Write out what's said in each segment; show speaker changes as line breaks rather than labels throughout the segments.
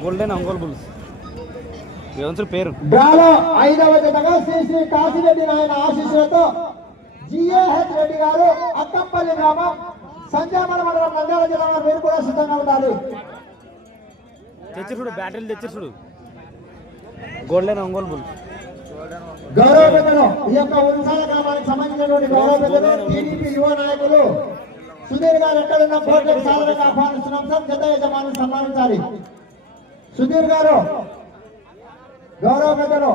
Golden Ongole bulls ఎవరి పేరు.
డ్రాలో ఐదవ జతగా శ్రీ శ్రీ కాశీరెడ్డి నాయన ఆశీస్సులతో జిఏహెచ్ రెడ్డి గారు అక్కంపల్లి గ్రామం సంజామల మండలం నంద్యాల జిల్లా మీరు కూడా సిద్ధంగా ఉండాలి.
తెచ్చి చూడు బ్యాటరీలు తెచ్చి చూడు గోల్డెన్ అంగోల్ బుల్స్
గౌరవ పెద్దలు ఈ యొక్క ఉత్సాల గ్రామానికి సంబంధించినటువంటి గౌరవ పెద్దలు టీడీపీ యువ నాయకులు సుధీర్ గారు ఎక్కడున్న పోటీ సాధారణంగా ఆహ్వానిస్తున్నాం. సార్ జత యజమాని సన్మానించాలి. సుధీర్ గారు గౌరవ పెద్దలు.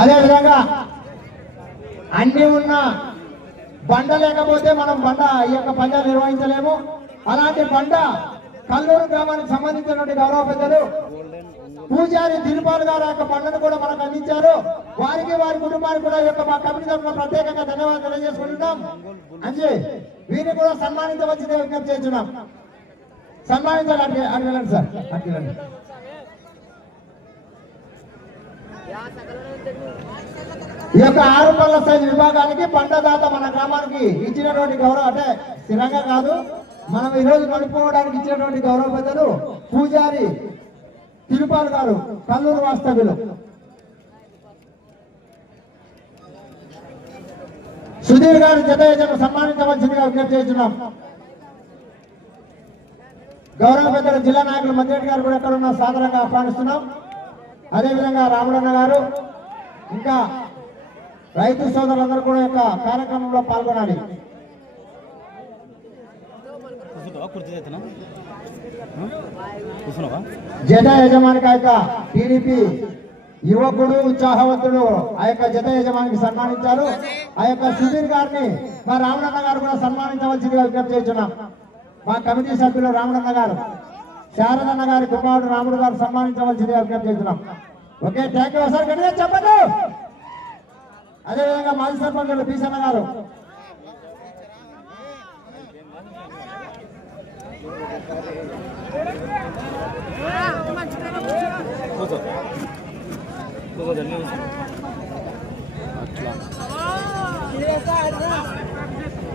అదే విధంగా అన్ని ఉన్న బండ లేకపోతే మనం బండ ఈ యొక్క పంజా నిర్వహించలేము. అలాంటి బండ కల్లూరు గ్రామానికి సంబంధించినటువంటి గౌరవ పెద్దలు పూజారి తిరుపాల్ గారు యొక్క పనులను కూడా మనకు అందించారు. వారికి వారి కుటుంబానికి కూడా యొక్క మా కమిటీ తరఫున ప్రత్యేకంగా ధన్యవాదాలు తెలియజేసుకుంటున్నాం. అంజీ వీరిని కూడా సన్మానించవలసిందే విజ్ఞప్తి చేస్తున్నాం. సన్మానించాలి వెళ్ళండి సార్. అడిగి వెళ్ళండి. ఈ యొక్క ఆరు పళ్ళ సైజు విభాగానికి పంటదాత మన గ్రామానికి ఇచ్చినటువంటి గౌరవం అంటే స్థిరంగా కాదు. మనం ఈ రోజు నడుపుకోవడానికి ఇచ్చినటువంటి గౌరవ పెద్దలు పూజారి తిరుపాల్ గారు కల్లూరు వాస్తవ్యులు. సుధీర్ గారు జత యజను సన్మానించవలసిందిగా విజ్ఞప్తి చేస్తున్నాం. గౌరవ పెద్దలు జిల్లా నాయకులు మంత్రి గారు కూడా ఎక్కడ ఉన్నా సాధారణంగా ఆహ్వానిస్తున్నాం. అదేవిధంగా రాములన్న గారు ఇంకా రైతు సోదరులందరూ కూడా యొక్క కార్యక్రమంలో పాల్గొనాలి. జత యజమానికి ఆ యొక్క టీడీపీ యువకుడు ఉత్సాహవంతుడు ఆ యొక్క జత యజమానికి సన్మానించారు. ఆ యొక్క సుధీర్ గారిని మా రామణన్న గారు కూడా సన్మానించవలసిందిగా విజ్ఞప్తి చేస్తున్నాం. మా కమిటీ సభ్యులు రామణన్న గారు శారదన్న గారి కుమారుడు రాముడు గారు సన్మానించవలసిందిగా విజ్ఞప్తి చేస్తున్నాం. Okay thank you. సార్ గట్టిగా చెప్పండి. అదేవిధంగా మాజీ సర్పంచులు బీసన్న గారు.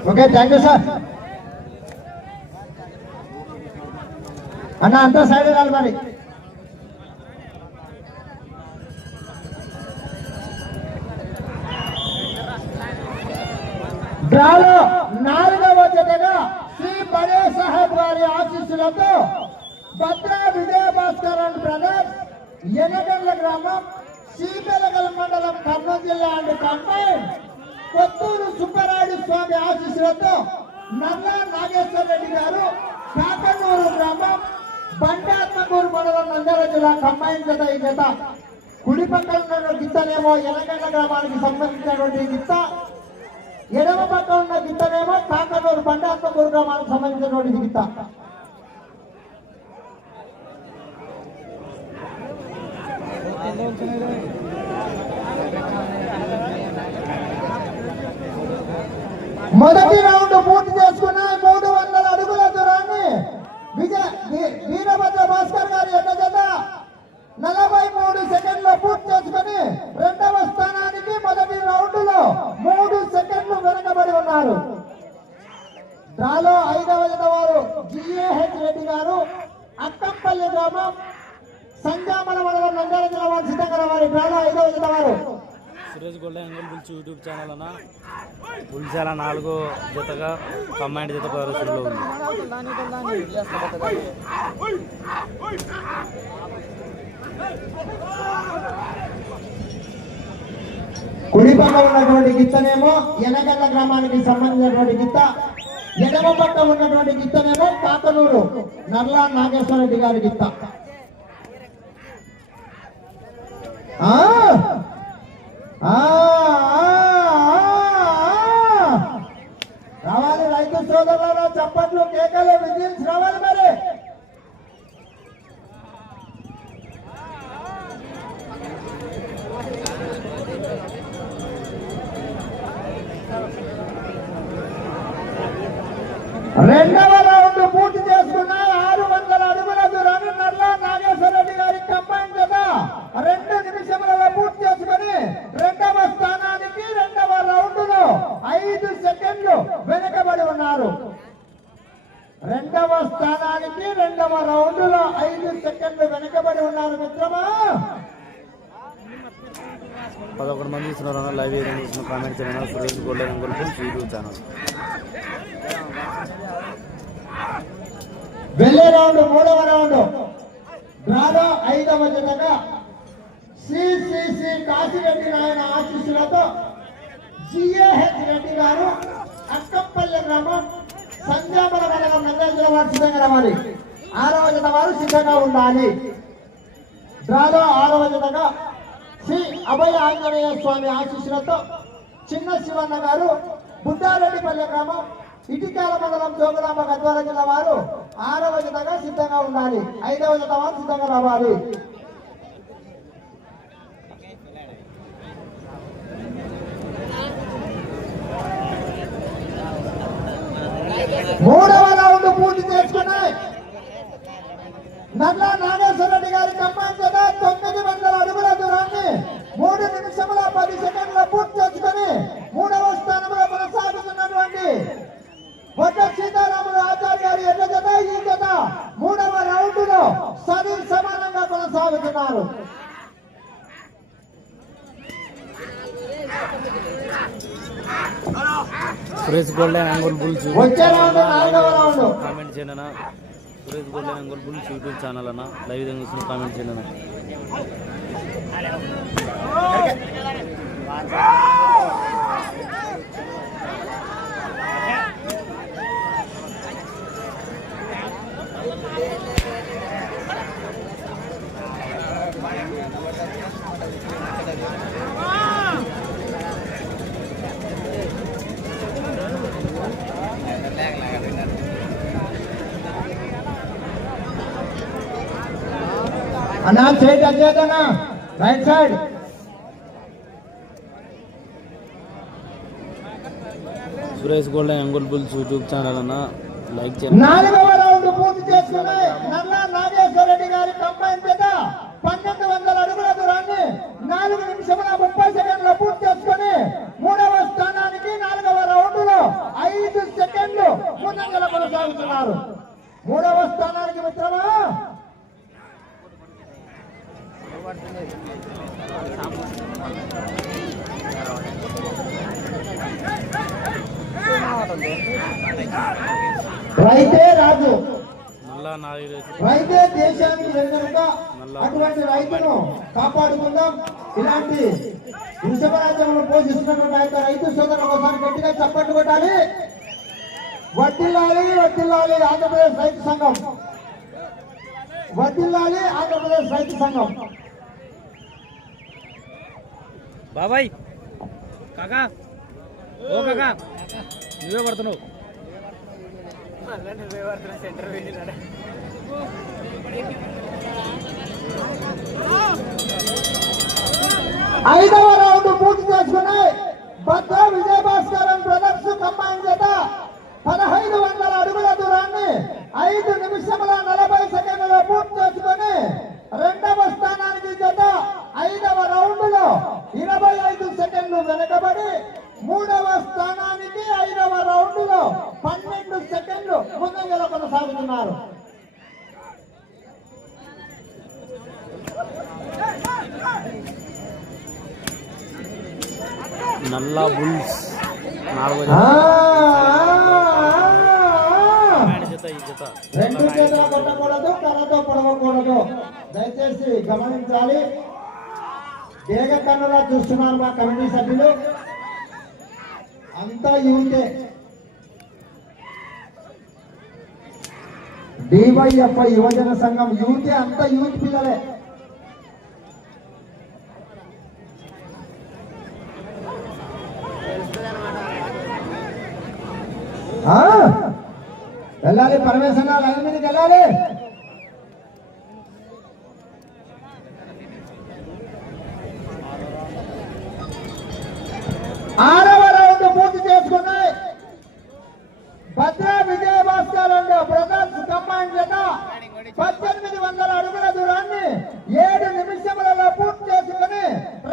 Okay thank you sir. అన్న అంతా సైడ్ రాలి మరి. బ్రదర్స్ ఎనగండ్ల గ్రామం శ్రీపెలగల మండలం కర్నూలు జిల్లా అండ్. కంబైన్ కొత్తూరు సుబ్బరాయుడు స్వామి ఆశీస్సులతో నల్ల నాగేశ్వర రెడ్డి గారు కాకనూరు గ్రామం బండాత్మకూరు మండలం నంద్యాల జిల్లా కంబైన్ జత. ఈ జత కుడి పక్కన ఉన్న గిత్తనేమో ఎనగండ్ల గ్రామానికి సంబంధించినటువంటి గిత్త. ఎడమ పక్కన ఉన్న గిత్తనేమో కాకనూరు బండాత్మకూరు గ్రామానికి సంబంధించినటువంటి గిత్త. మొదటి రౌండ్ పూర్తి చేసుకున్న మూడు వందల అడుగుల దూరాన్ని విజయ వీ- వీరభద్ర భాస్కర్ గారి యొక్క జత నలభై మూడు సెకండ్లు పూర్తి చేసుకుని రెండవ స్థానానికి మొదటి రౌండ్లో మూడు సెకండ్లు వెనకబడి ఉన్నారు డ్రాలో ఐదవ జత వారు జిఏహెచ్ రెడ్డి గారు అక్కంపల్లి గ్రామం సంజామల మండలం నంద్యాల జిల్లా వారి సిద్ధంగా వారి డ్రాలో ఐదవ జత వారు
Suresh golden Ongole bulls YouTube channel అన్న బుల్చాల నాలుగో జతగా కమాండ్ జత ప్రదర్శనలో ఉంది.
కుడి పక్క ఉన్నటువంటి గిత్తనేమో ఎనగల్ల గ్రామానికి సంబంధించినటువంటి గిత్త ఎడమ పక్క ఉన్నటువంటి గిత్తనేమో కాకనూరు నర్లా నాగేశ్వర రెడ్డి గారి గిత్త. ఆ! రావాలి రైతు సోదరులారా చప్పట్లు కేకలు విజిల్స్ రావాలి మరి. రెండవ రౌండ్ పూర్తి చేసుకున్న ఆరు వందల అడుగుల దూరాన్ని నర్లా నాగేశ్వర రెడ్డి గారి కంబైన్ జత రెండు నిమిషములలో పూర్తి చేసుకుని రెండవ స్థానానికి రెండవ రౌండ్లో
పదకొండు మంది ఇస్తున్నారు అన్న లైవ్ ఏదైనా చూసిన కామెంట్ చేయండి Suresh golden Ongole bulls YouTube channel
వెళ్ళే రౌండ్ మూడవ రౌండ్ డ్రాలో ఐదవ జతగా సిసిసి కాశిరెడ్డి నాయన ఆశీస్సులతో జిఏహెచ్ రెడ్డి గారు అక్కంపల్లి గ్రామం సంజామల మండలం నంద్యాల జిల్లా వారు సిద్ధంగా రావాలి. ఆరవ జత వారు సిద్ధంగా ఉండాలి. డ్రాలో ఆరవ జతగా శ్రీ అభయ ఆంజనేయ స్వామి ఆశీస్సులతో చిన్న శివన్న గారు బుద్ధారెడ్డిపల్లి గ్రామం ఇటికాల మండలం జోగులాంబ గద్వాల జిల్లా వారు ఆరవ జతగా సిద్ధంగా ఉండాలి. ఐదవ జత వారు సిద్ధంగా రావాలి. మూడవ రౌండ్ పూర్తి చేసుకున్నాయి నల్ల నాగేశ్వర రెడ్డి గారి కమ్మాన్ జత తొమ్మిది వందల అడుగుల దూరాన్ని మూడు నిమిషముల పది సెకండ్ల పూర్తి చేసుకుని మూడవ పొట్ట సీతారాములు ఆచార్య గారి ఎన్న జత ఈ జత మూడవ రౌండ్లో సరి సమానంగా కొనసాగుతున్నారు.
Suresh golden Ongole bulls comment చేయండి అన్న. Suresh golden Ongole bulls YouTube channel అన్న. లైవ్ ఏదైనా చూసిన కామెంట్ చేయండి అన్న.
అన్నా side అధ్యతనా right side
Suresh golden Ongole bulls YouTube channel అన్న లైక్ చేయండి.
నాలుగవ రౌండ్ పూర్తి చేసుకుని నల్ల నాగేశ్వర రెడ్డి గారి కంబైన్ చేత పన్నెండు వందల అడుగుల దూరాన్ని నాలుగు నిమిషముల ముప్పై సెకండ్ల పూర్తి చేసుకుని మూడవ స్థానానికి నాలుగవ రౌండ్లో ఐదు ముందంజల కొనసాగుతున్నారు. మూడవ స్థానానికి మిత్రమా? రైతే రాజు. రైతే దేశానికి వెన్నెముక. అటువంటి రైతును కాపాడుకుందాం. ఇలాంటి వృషభ రాజ్యంలో పోషిస్తున్నటువంటి రైతు సోదరులు ఒకసారి గట్టిగా చప్పట్లు కొట్టాలి. వడ్డిల్లాలి వడ్డిల్లాలి ఆంధ్రప్రదేశ్ రైతు సంఘం. వడ్డిల్లాలి ఆంధ్రప్రదేశ్ రైతు సంఘం.
బాబాయ్ కాకా ఓ కాకా నువ్వే పడుతున్నావు.
ఐదవ రౌండ్ పూర్తి చేసుకుని భద్ర విజయభాస్కరన్ బ్రదర్స్ కంబైన్ పదహైదు వందల అడుగుల దూరాన్ని ఐదు నిమిషముల నలభై సెకండ్లలో పూర్తి చేసుకుని రెండవ స్థానానికి జత ఐదవ రౌండ్లో ఇరవై ఐదు సెకండ్లు వెనకబడి మూడవ స్థానానికి ఐదవ రౌండ్లో పన్నెండు సెకండ్లు ముందంజలో కొనసాగుతున్నారు.
నల్లా బుల్స్. నాలుగో
రెండు చేతులు కొట్టకూడదు కళ్ళతో పొడవకూడదు. దయచేసి గమనించాలి. దేగ కన్నులా చూస్తున్నారు మా కమిటీ సభ్యులు. అంతా యూతే డివైఎఫ్ఐ యువజన సంఘం యూతే అంతా యూత్ పిల్లలే. ఆ? వెళ్ళాలి పరమేశ్వర లైన్ మీదకి వెళ్ళాలి ఆరవ రౌండ్ పూర్తి చేసుకుని Bhadra Vijaya Bhaskar and brothers combine జత పద్దెనిమిది వందల అడుగుల దూరాన్ని ఏడు నిమిషములలో పూర్తి చేసుకుని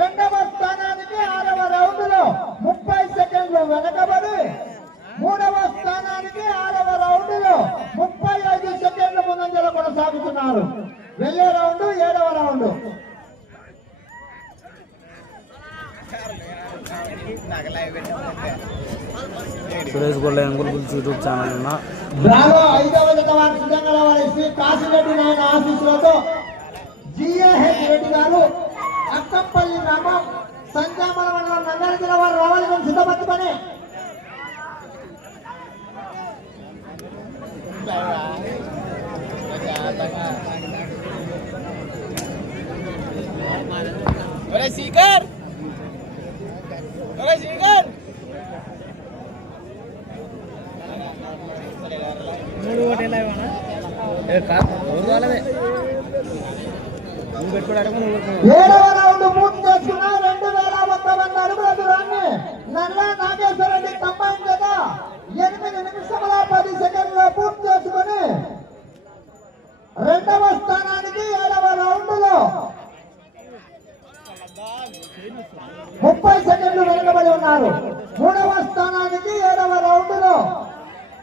రెండవ స్థానానికి ఆరవ రౌండ్లో ముప్పై సెకండ్లు వెనకబడి మూడవ స్థానానికి ఆరవ రౌండ్లో ముప్పై ఐదు సెకండ్ల ముందంజలో కొనసాగుతున్నారు వెళ్ళే రౌండ్ ఏడవ round
Suresh golden Ongole bulls YouTube channel అన్న
డ్రాలో ఐదవ జత వారి సిద్ధంగా రావాలి శ్రీ కాశీరెడ్డి నాయన ఆశీస్సులతో జిఏహెచ్ రెడ్డి గారు అక్కంపల్లి గ్రామం సంజామల మండలం నంద్యాల జిల్లా వారు రావాలి మేము సిద్ధపరచుకొని
ఒరే శీకర్ ఒరే శీకర్ మూడు ఒకటి నువ్వు పెట్టుకోవడానికి నువ్వు
ఏడవ రౌండ్ పూర్తి చేసుకున్న రెండు వేల ఒక్క వంద అడుగుల దూరాన్ని నల్ల నాగేశ్వర కంబైన్ జత ఎనిమిది నిమిషముల పది సెకండ్ల పూర్తి చేసుకుని రెండవ స్థానానికి ఏడవ రౌండ్లో ముప్పై సెకండ్లు వెనుకబడి ఉన్నారు. మూడవ స్థానానికి ఏడవ రౌండ్లో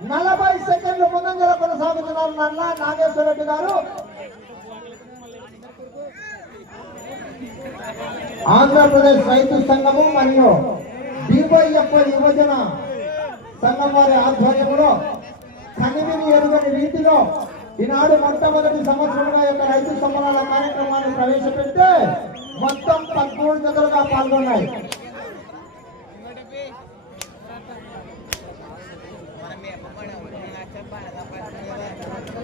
నలభై సెకండ్లు ముందంజలో కొనసాగుతున్నారు నల్ల నాగేశ్వర రెడ్డి గారు. ఆంధ్రప్రదేశ్ రైతు సంఘము మరియు డివైఎఫ్ఐ యువజన సంఘం వారి ఆధ్వర్యంలో కనివిని ఎరుగని రీతిలో ఈనాడు మొట్టమొదటి సంవత్సరంగా యొక్క రైతు సంబరాల కార్యక్రమాన్ని ప్రవేశపెడితే మొత్తం పదమూడు జతలుగా పాల్గొన్నాయి.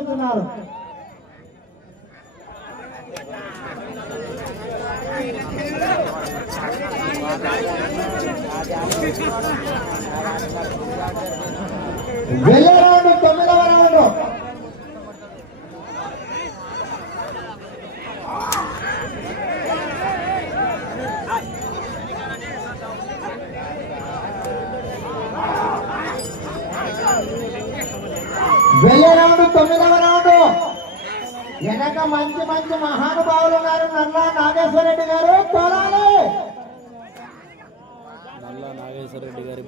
కొనసాగుతున్నారు వెళ్ళే వెనక మంచి మంచి మహానుభావులు ఉన్నారు. నల్ల నాగేశ్వర రెడ్డి గారు తోలాలి.
నల్ల నాగేశ్వర రెడ్డి గారి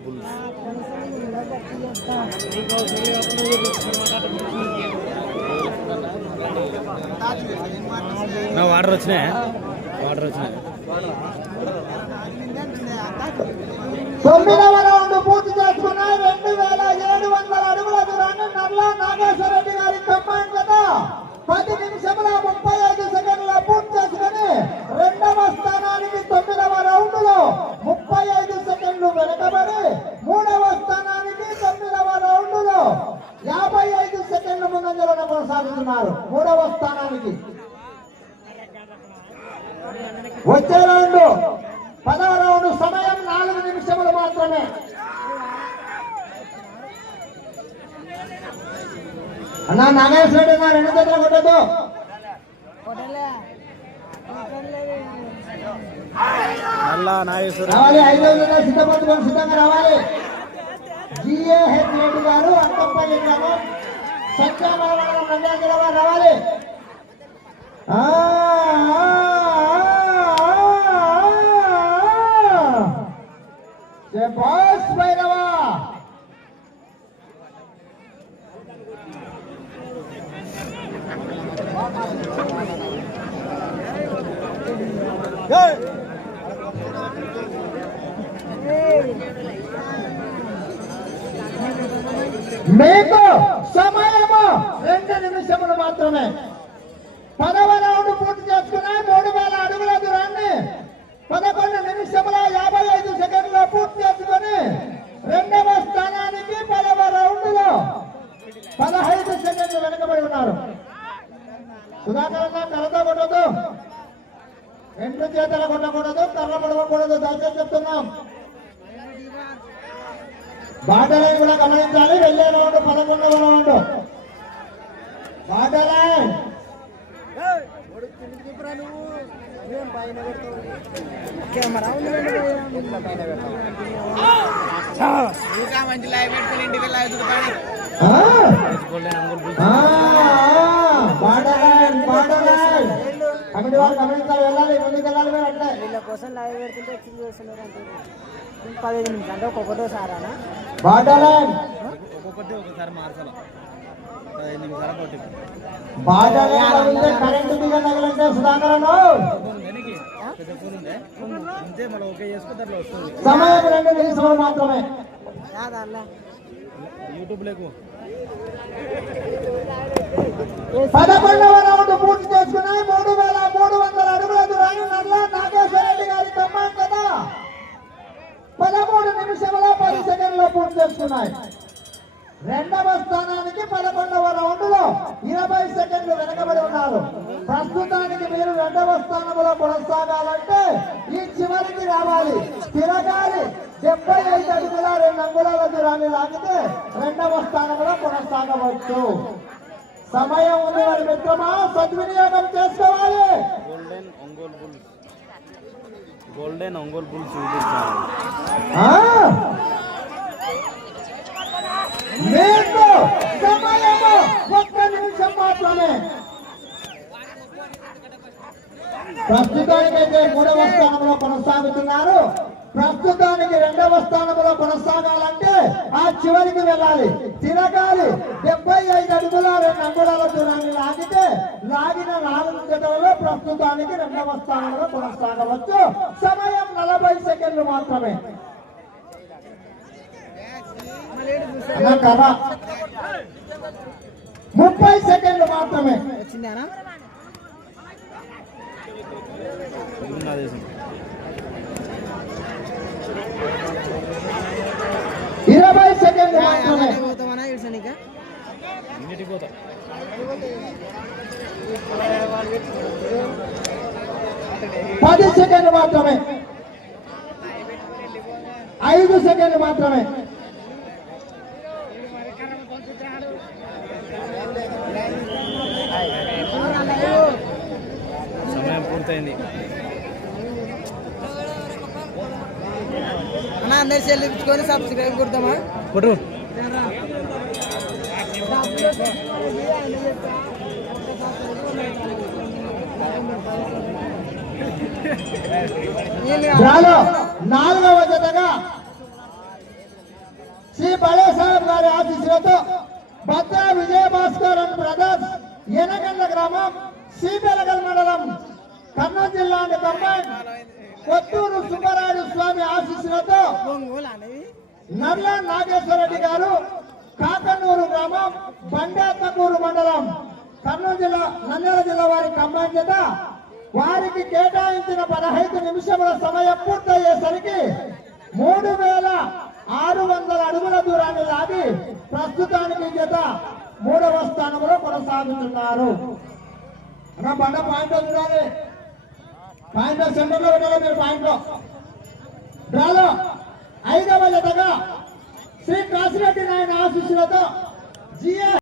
నా వాటర్ వచ్చినాయి? వాటర్ వచ్చినాయి?
తొమ్మిదవ రౌండ్ పూర్తి చేసుకున్న రెండు వేల ఏడు వందల అడుగుల దూరాన్ని నల్ల నాగేశ్వర రెడ్డి గారి కమాండ్ జత పది నిమిషముల ముప్పై ఐదు సెకండ్ల పూర్తి చేసుకుని రెండవ స్థానానికి తొమ్మిదవ రౌండ్లో ముప్పై ఐదు సెకండ్లు వెనకబడి మూడవ స్థానానికి తొమ్మిదవ రౌండ్లో యాభై ఐదు సెకండ్ల ముందంజలో కొనసాగుతున్నారు మూడవ స్థానానికి వచ్చే రౌండ్ పదవ రౌండ్ సమయం నాలుగు నిమిషములు మాత్రమే అన్నా నాగేశ్వర రెడ్డి నా రెండు చేతులు కొట్టద్దు
నల్ల నాగేశ్వర
రావాలి ఐదు వందల సిద్ధపరచుకొని సిద్ధంగా రావాలి. జిఏహెచ్ రెడ్డి గారు అంకంపల్లి గ్రామం సత్యామల నంద్యాల రావాలి ఆ, ఆ, ఆ. శభాష్ భైరవా మీకు సమయము? రెండు నిమిషములు మాత్రమే పదవ రౌండ్ పూర్తి చేసుకుని మూడు వేల అడుగుల దూరాన్ని పదకొండు నిమిషముల యాభై ఐదు సెకండ్ల పూర్తి చేసుకుని రెండవ స్థానానికి పదవ రౌండ్లో పదహైదు సెకండ్లు వెనకబడి ఉన్నారు సుధాకర్ అన్న కర్రతో కొట్టదు రెండు చేతులు కొట్టకూడదు కర్ర పడవకూడదు దయచేసి చెప్తున్నాం బాటలను కూడా గమనించాలి వెళ్ళే రౌండ్ పదకొండవ రౌండ్ బాటలైన్
కెమెరా ఇంకా మంచి లైవ్ పెట్టుకుని ఇంటికి లైవ్ చూడాలి
గోల్డెన్ అంగుల్ బుల్
బాటలైన్ బాటలైన్ కమిటీ వారు గమనించాలి వెళ్ళాలి ముందుకు వెళ్ళాలి మీరు అంటే.
వీళ్ళ కోసం లైవ్ పెడుతుంటే వచ్చింది చేస్తున్నారు అంటే. పదిహేను నిమిషాలు అంటే ఒక్కొక్కటో సారానా
బాటలైన్.
ఒక్కొక్కటి ఒకసారి మార్చాల. పదిహేను నిమిషాల కొట్టి.
బాటలైన్ ఉంటే కరెంటు దిగ తగిలింటే సుధాకరను
వెనక్కి పెద్ద ఫోన్ ఉందే. అంతే మళ్ళీ ఓకే చేసుకుంటే అట్లా వస్తుంది.
సమయం రెండు నిమిషములు మాత్రమే. పదకొండవ రౌండ్ పూర్తి చేసుకున్నాయి మూడు వేల మూడు వందల అడుగుల నల్ల నాగేశ్వర రెడ్డి గారి కమ్మాయి కదా పదమూడు నిమిషముల పది సెకండ్లో పూర్తి చేసుకున్నాయి. రెండవ స్థానానికి పదకొండవ రౌండ్లో ఇరవై సెకండ్లు వెనకబడి ఉన్నారు. ప్రస్తుతానికి మీరు రెండవ స్థానంలో కొనసాగాలంటే ఈ చివరికి రావాలి. తిరగాలి డెబ్బై ఐదు అడుగుల రెండు అంగుళాల దూరాన్ని లాగితే రెండవ స్థానంలో కొనసాగవచ్చు సమయం ఉంది మరి మిత్రమా? సద్వినియోగం చేసుకోవాలి.
Golden Ongole bull golden Ongole bulls YouTube channel
ఆ? మీకు సమయము ఒక్క నిమిషం మాత్రమే. ప్రస్తుతానికైతే మూడవ స్థానంలో కొనసాగుతున్నారు. ప్రస్తుతానికి రెండవ స్థానంలో కొనసాగాలంటే ఆ చివరికి వెళ్ళాలి. తిరగాలి. డెబ్బై ఐదు అడుగుల రెండు అంగుళాల దూరాన్ని లాగితే లాగిన నాలుగు గంటలలో ప్రస్తుతానికి రెండవ స్థానంలో కొనసాగవచ్చు. సమయం నలభై సెకండ్లు మాత్రమే. ముప్పై సెకండ్లు మాత్రమే. ఇరవై
పోతా.
పది సెకండ్లు మాత్రమే. ఐదు సెకండ్లు మాత్రమే.
సమయం పూర్తయింది.
అందరు చెల్లించుకొని సబ్స్క్రైబ్ కొడతామా?
నాలుగవ జతగా శ్రీ బడే సాహెబ్ గారి ఆశీస్సులతో భద్ర విజయ భాస్కర్ అండ్ బ్రదర్స్ ఎనగండ్ల గ్రామం శ్రీబెలగల్ మండలం కర్నూలు జిల్లా కంబైన్ కొత్తూరు సుబ్బరాయుడు స్వామి ఆశీస్సులతో నల్ల నాగేశ్వర రెడ్డి గారు కాకనూరు గ్రామం బండాత్మకూరు మండలం కర్నూలు జిల్లా నంద్యాల జిల్లా వారి కంబైన్ చేత వారికి కేటాయించిన పదహైదు నిమిషముల సమయం పూర్తయ్యేసరికి మూడు వేల ఆరు వందల అడుగుల దూరాన్ని లాగి ప్రస్తుతానికి జత మూడవ స్థానంలో కొనసాగుతున్నారు. అన్న బండ పాయింట్ చూడాలి పాయింట్ సెంటర్లో మీరు పాయింట్లో డ్రాలో. ఐదవ జతగా శ్రీ కాశిరెడ్డి నాయన ఆశీస్సులతో జిఏ